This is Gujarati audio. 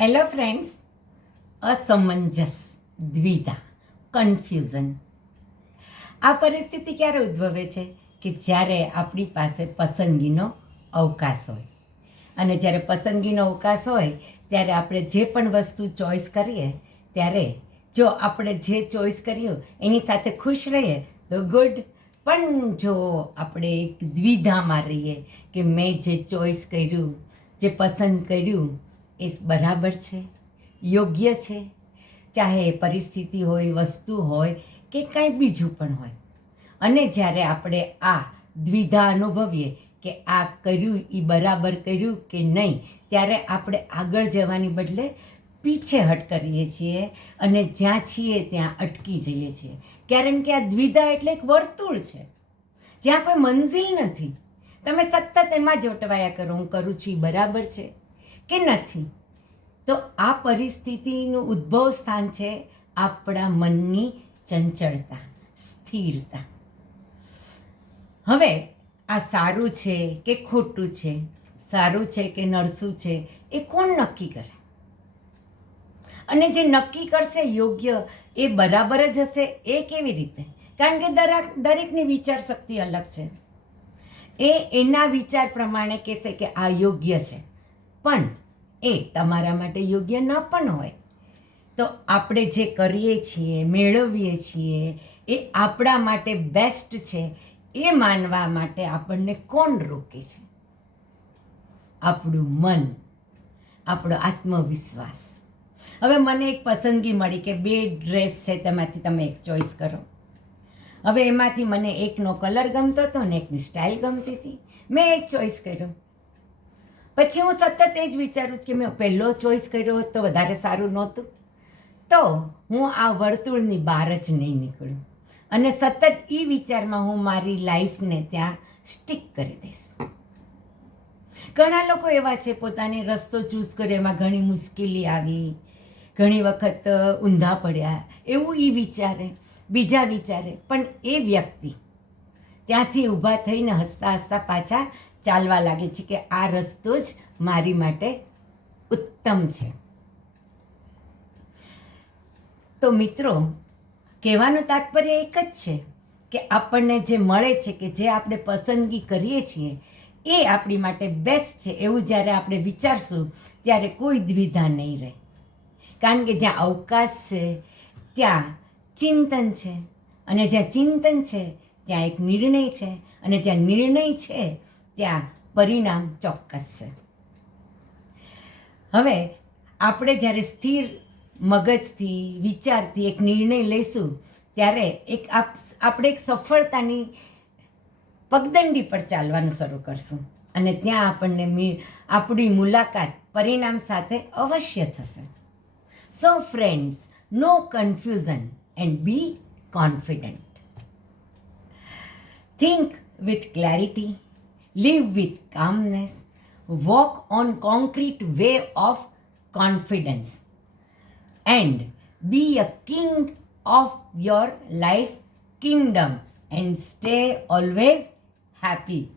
હેલો ફ્રેન્ડ્સ અસમંજસ, દ્વિધા કન્ફ્યુઝન આ પરિસ્થિતિ ક્યારે ઉદ્ભવે છે? કે જ્યારે આપણી પાસે પસંદગીનો અવકાશ હોય. અને જ્યારે પસંદગીનો અવકાશ હોય, ત્યારે આપણે જે પણ વસ્તુ ચોઈસ કરીએ, ત્યારે જો આપણે જે ચોઈસ કર્યું એની સાથે ખુશ રહીએ, તો ગુડ પણ જો આપણે એક દ્વિધામાં રહીએ કે મેં જે ચોઈસ કર્યું, જે પસંદ કર્યું એ બરાબર છે? યોગ્ય છે? ચાહે પરિસ્થિતિ હોય, વસ્તુ હોય કે કાંઈ બીજું પણ હોય. અને જ્યારે આપણે આ દ્વિધા અનુભવીએ કે આ કર્યું એ બરાબર કર્યું કે નહીં, ત્યારે આપણે આગળ જવાની બદલે પીછેહટ કરીએ છીએ અને જ્યાં છીએ ત્યાં અટકી જઈએ છીએ. કારણ કે આ દ્વિધા એટલે એક વર્તુળ છે. જ્યાં કોઈ મંઝિલ નથી. તમે સતત એમાં જ અટવાયા કરો, હું કરું છું એ બરાબર છે. કે નથી. તો આ પરિસ્થિતિનું ઉદ્ભવ સ્થાન છે આપણા મનની ચંચળતા, સ્થિરતા. હવે આ સારું છે કે ખોટું છે? સારું છે કે નરસું છે? એ કોણ નક્કી કરે? અને જે નક્કી કરશે યોગ્ય એ બરાબર જ હશે એ કેવી રીતે? કારણ કે દરેક દરેકની વિચાર શક્તિ અલગ છે. એ એના વિચાર પ્રમાણે કહેશે કે આ યોગ્ય છે. પણ એ તમારા માટે યોગ્ય ન પણ હોય. તો આપણે જે કરીએ છીએ, મેળવીએ છીએ, એ આપણા માટે બેસ્ટ છે, એ માનવા માટે આપણને કોણ રોકે છે? આપણું મન, આપણો આત્મવિશ્વાસ. હવે મને એક પસંદગી મળી કે બે ડ્રેસ છે તેમાંથી તમે એક ચોઈસ કરો. હવે એમાંથી મને એકનો કલર ગમતો હતો ને એકની સ્ટાઇલ ગમતી હતી. મેં એક ચોઈસ કર્યો. પછી હું સતત એ જ વિચારું કે મેં પહેલો ચોઈસ કર્યો હોત વધારે સારું નહોતું. તો હું આ વર્તુળની બહાર જ નહીં નીકળું. અને સતત એ વિચારમાં હું મારી લાઈફને ત્યાં સ્ટીક કરી દઈશ. ઘણા લોકો એવા છે, પોતાને રસ્તો ચૂઝ કર્યો, એમાં ઘણી મુશ્કેલી આવી, ઘણી વખત ઊંધા પડ્યા. એવું એ વિચારે, બીજા વિચારે. પણ એ વ્યક્તિ ત્યાંથી ઊભા થઈને હસતા હસતા પાછા ચાલવા લાગે છે કે આ રસ્તો જ મારી માટે ઉત્તમ છે. તો મિત્રો, કહેવાનું તાત્પર્ય એક જ છે કે આપણને જે મળે છે કે જે આપણે પસંદગી કરીએ છીએ, એ આપણી માટે બેસ્ટ છે એવું જ્યારે આપણે વિચારશું, ત્યારે કોઈ દ્વિધા નહીં રહે. કારણ કે જ્યાં અવકાશ છે, ત્યાં ચિંતન છે. અને જ્યાં ચિંતન છે, ત્યાં એક નિર્ણય છે. અને જ્યાં નિર્ણય છે ત્યાં પરિણામ ચોક્કસ છે. હવે આપણે જ્યારે સ્થિર મગજથી વિચારથી એક નિર્ણય લઈશું ત્યારે એક આપ આપણે એક સફળતાની પગદંડી પર ચાલવાનું શરૂ કરશું અને ત્યાં આપણને આપણી મુલાકાત પરિણામ સાથે અવશ્ય થશે. So friends no confusion and be confident think with clarity, live with calmness, walk on concrete way of confidence, and be a king of your life kingdom. And stay always happy.